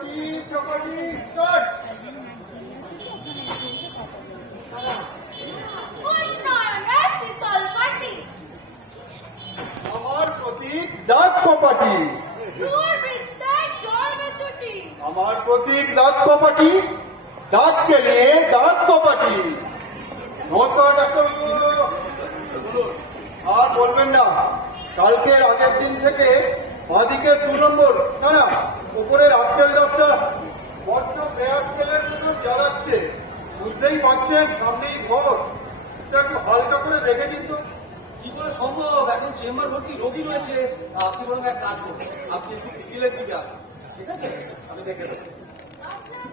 P চপটি চট ও নাই সেই চপটি আর প্রতীক দাঁত কোপটি ন ওর বিটা জলবে ছুটি আর প্রতীক দাঁত কোপটি দাঁত গেলে দাঁত কোপটি তোমরা ডাক্তার যো আর বলবেন না কালকের পরের দিন থেকে অধিকে 2 নম্বর চালাচ্ছে বুঝতেই পারছেন সামনেই ভোট একটু হালকা করে দেখে দিন তো কি করে সম্ভব এখন চেম্বার ভর্তি রোগী রয়েছে আপনি বরং এক কাজ করুন আপনি একটু বিকেলের দিকে আসুন ঠিক আছে আমি দেখে দেবো